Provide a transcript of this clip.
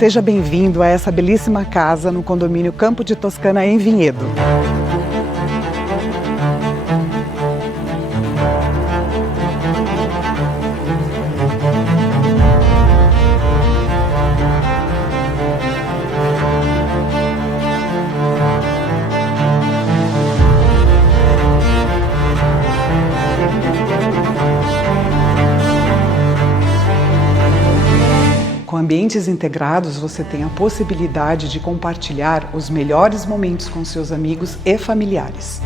Seja bem-vindo a essa belíssima casa no Condomínio Campo de Toscana, em Vinhedo. Com ambientes integrados, você tem a possibilidade de compartilhar os melhores momentos com seus amigos e familiares.